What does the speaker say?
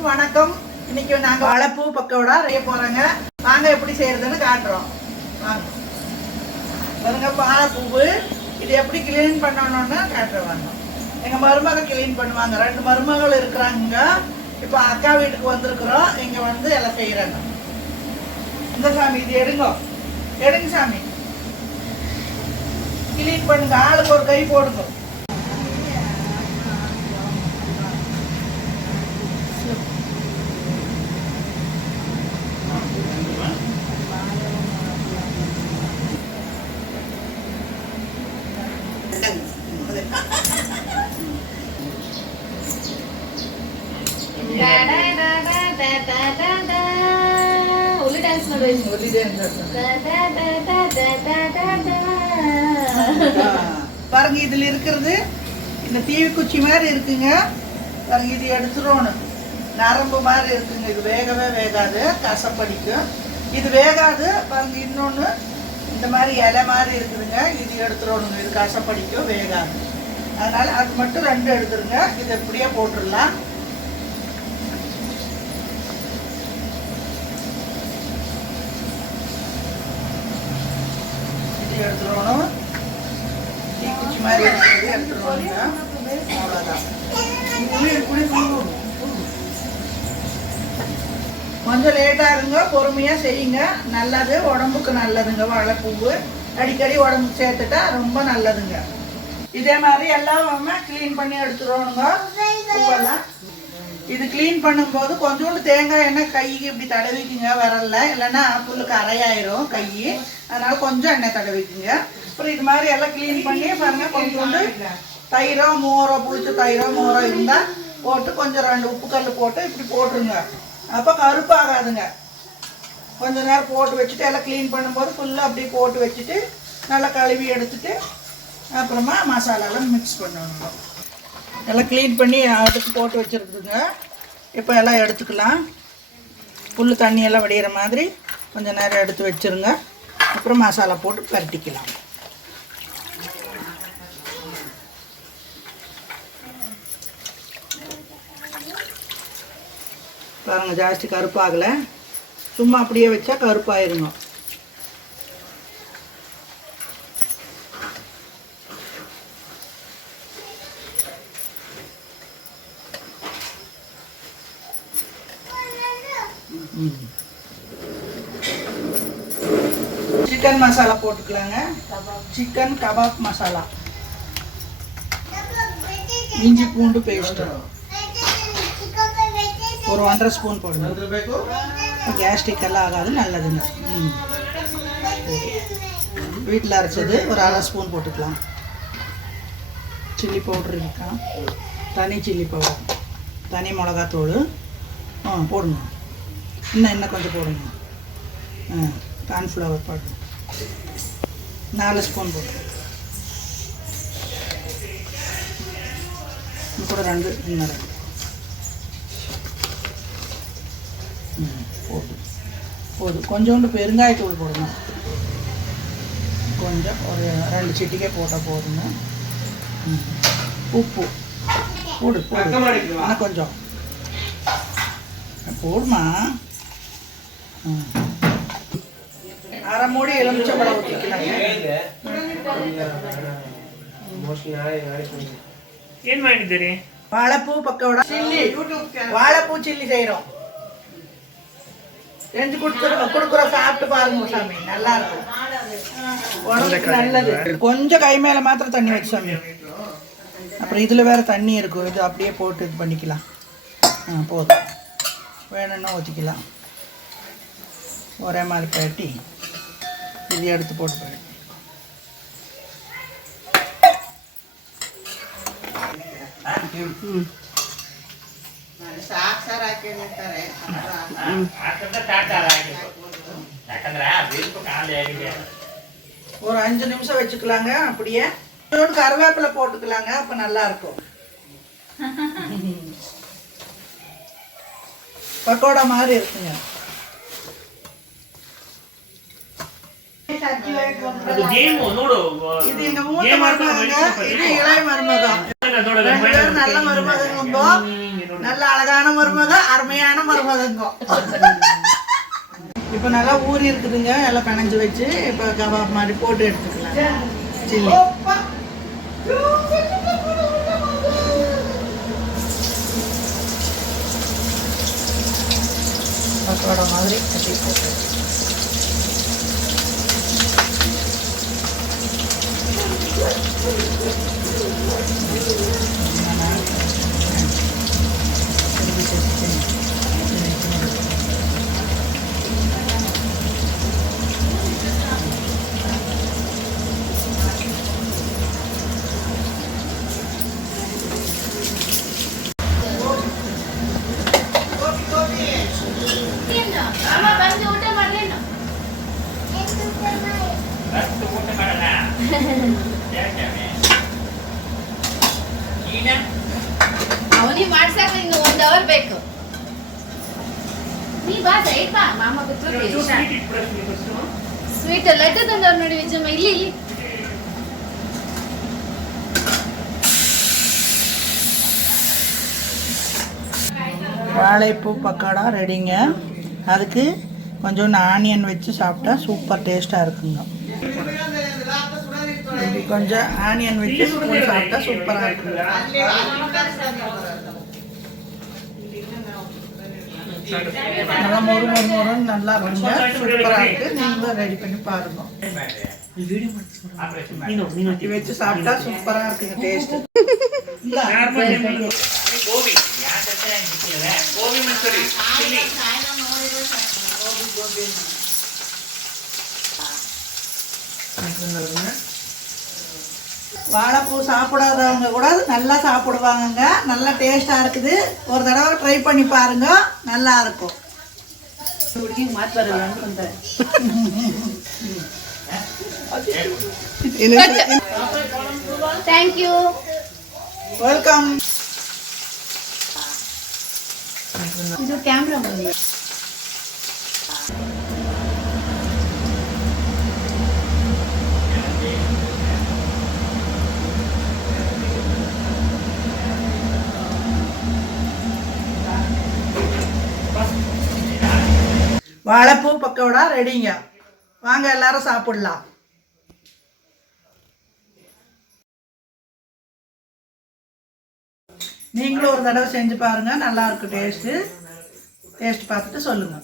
அனைவருக்கும் வணக்கம். இன்னைக்கு நாங்க வாழைப்பூ பக்கோடா செய்ய போறோங்க. வாங்க எப்படி செய்யறதுன்னு காட்டுறோம். வாங்க பாருங்க, வாழைப்பூவு இது எப்படி கிளீன் பண்ணணும்னு காட்டுறவாங்க. எங்க மருமக கிளீன் பண்ணுவாங்க. 2 மருமகள் இருக்கிறாங்க. இப்போ அக்கா வீட்டுக்கு வந்திருக்கிறோம். இங்க வந்து எல்லாம் செய்யறாங்க. இந்த சாமி இது எடுங்க சாமி, கிளீன் பண்ணுங்க. ஆளுக்கு ஒரு கை போடுங்க. பாருங்க, இதுல இருக்கிறது இந்த தீவி குச்சி மாதிரி இருக்குங்க. பாருங்க, இது எடுத்துடணும். நரம்பு மாதிரி இருக்குங்க. இது வேகவே வேகாது, கசப்படிக்கும். இது வேகாது. பாருங்க, இன்னொன்று இந்த மாதிரி இலை மாதிரி இருக்குதுங்க. இது எடுத்துடணுங்க. இது கசப்படிக்கும், வேகாது. அதனால அது மட்டும் 2 எடுத்துருங்க. இது எப்படியே போட்டுடலாம். இது எடுத்துடணும். தீக்குச்சி மாதிரி இருக்கிறது எடுத்துடணுங்க. அவ்வளோதான். கொஞ்சம் லேட்டாக இருங்க, பொறுமையாக செய்யுங்க. நல்லது, உடம்புக்கு நல்லதுங்க. வாழைப்பூவு அடிக்கடி உடம்புக்கு சேர்த்துட்டா ரொம்ப நல்லதுங்க. இதே மாதிரி எல்லாம் கிளீன் பண்ணி எடுத்துருவோனுங்க. பூவெல்லாம் இது கிளீன் பண்ணும்போது கொஞ்சோண்டு தேங்காய் எண்ணெய் கைக்கு இப்படி தடவிக்குங்க, வரல. இல்லைன்னா புல்லுக்கு அரையாயிரும் கை. அதனால கொஞ்சம் எண்ணெய் தடவிக்குங்க. அப்புறம் இது மாதிரி எல்லாம் கிளீன் பண்ணி பாருங்க, கொஞ்சோண்டு தயிரோ மோரோ, புளிச்ச தயிரோ மோரோ இருந்தால் போட்டு கொஞ்சம் 2 உப்பு கல் போட்டு இப்படி போட்டுருங்க. அப்போ கருப்பாகாதுங்க. கொஞ்சம் நேரம் போட்டு வச்சுட்டு எல்லாம் க்ளீன் பண்ணும்போது ஃபுல்லாக அப்படியே போட்டு வச்சுட்டு நல்லா கழுவி எடுத்துட்டு அப்புறமா மசாலாலாம் மிக்ஸ் பண்ணணும். எல்லாம் க்ளீன் பண்ணி அதுக்கு போட்டு வச்சுருக்குதுங்க. இப்போ எல்லாம் எடுத்துக்கலாம். புல் தண்ணியெல்லாம் வடிகிற மாதிரி கொஞ்சம் நேரம் எடுத்து வச்சுருங்க. அப்புறம் மசாலா போட்டு பரட்டிக்கலாம். பாருங்கள், ஜாஸ்தி கருப்பாகலை. சும்மா அப்படியே வச்சா கருப்பாயிருங்க. சிக்கன் மசாலா போட்டுக்கலாங்க. சிக்கன் கபாப் மசாலா, இஞ்சி பூண்டு பேஸ்ட்டு ஒரு 1.5 ஸ்பூன் போடுங்க. கேஸ்ட்ரிக் எல்லாம் ஆகாது, நல்லதுங்க. வீட்டில் அரைச்சது ஒரு 1/2 ஸ்பூன் போட்டுக்கலாம். சில்லி பவுட்ரு இருக்கா, தனி சில்லி பவுடர், தனி மிளகாத்தூள் போடுங்க. இன்னும் கொஞ்சம் போடுங்க. கார்ன்ஃப்ளவர் போடுங்க. 4 ஸ்பூன் போடுங்க. இது கூட 2, இன்னும் 2 போதும். கொஞ்சோண்டு பெருங்காயத்தூள் போடுங்க. கொஞ்சம் ஒரு 2 சிட்டிக்கே போட்டால் போதுங்க. உப்பு போடு ஆனால் கொஞ்சம் போடுமா. 1/2 மூடி எலுமிச்சம்பழம் ஊற்றிக்கலாம். ಏನು ಮಾಡಿದ್ದೀರಿ? வாழைப்பூ பக்கோடா சில்லி, வாழைப்பூ சில்லி செய்கிறோம். செஞ்சு கொடுக்குறோம். சாப்பிட்டு பாருங்க சாமி, நல்லா இருக்கும். உடம்புக்கு நல்லது. கொஞ்சம் கை மேலே மாத்திரம் தண்ணி வச்சு சாமி. அப்புறம் இதில் வேறு தண்ணி இருக்கும். இது அப்படியே போட்டு இது பண்ணிக்கலாம். போதும். வேணும்னா ஊற்றிக்கலாம். ஒரே மாதிரி பரட்டி இது எடுத்து போட்டு பரட்டி. ஒரு 5 நிமிஷம் வச்சுக்கலாங்க. அப்படியே கருவேப்பிலை போட்டுக்கலாங்க. அப்ப நல்லா இருக்கும். பக்கோடா மாதிரி இருக்குங்க. இது எங்க மூத்த மருமகங்க, இது இளைய மருமகம். நல்ல மருமகங்க. நல்ல அழகான மருமக, அருமையான மருமகங்க. இப்போ நல்லா ஊறி இருக்குதுங்க, எல்லாம் பிணைஞ்சு வச்சு இப்போ கபாப் மாதிரி போட்டு எடுத்துக்கலாம். சில்லி பக்கோடா மாதிரி கட்டி போட்டு ಅವನಿಗೆ ಮಾಡ್ಸಕ್ಕೆ ಇನ್ನು 1 ಅವರ್ ಬೇಕು. ನೀ ಬಾ ಸೈಡ್ ಬಾ ಮಾಮ ಕೂತ್ಕೊಳ್ಳಿ. ಸ್ವೀಟ್ ಲಡ್ಡು ತಂದವ್ರು ನೋಡಿ ವಿಜಯಮ್ಮ, ಇಲ್ಲಿ ಇಲ್ಲಿ. வாழைப்பூ பக்கோடா ரெடிங்க. அதுக்கு கொஞ்சோண்டு ஆனியன் வச்சு சாப்பிட்டா சூப்பர் டேஸ்ட்டாக இருக்குங்க. இப்படி கொஞ்சம் ஆனியன் வச்சு ஸ்பூன் சாப்பிட்டா சூப்பராக இருக்குங்க. நல்லா மொறு மொறு மொறுன்னு நல்லா இருக்குங்க, சூப்பராக இருக்குது. நீங்களும் ரெடி பண்ணி பாருங்க. இப்படி வச்சு சாப்பிட்டா சூப்பராக இருக்குங்க டேஸ்ட்டு. ಗೋಬಿ ಗೋಬಿ ಮಂಚೂರಿ ಚಿಲ್ಲಿ வாழைப்பூ சாப்பிடாதவங்க கூட நல்லா சாப்பிடுவாங்கங்க. நல்லா டேஸ்டாக இருக்குது. ஒரு தடவை ட்ரை பண்ணி பாருங்க, நல்லா இருக்கும். Thank you. வெல்கம். ಇದು ಕ್ಯಾಮ್ರಾ ಬಂದಿದೆ. வாழைப்பூ பக்கோடா ரெடிங்க. வாங்க எல்லாரும் சாப்பிடலாம். நீங்களும் ஒரு தடவை செஞ்சு பாருங்க, நல்லா இருக்கும் டேஸ்ட் பார்த்துட்டு சொல்லுங்க.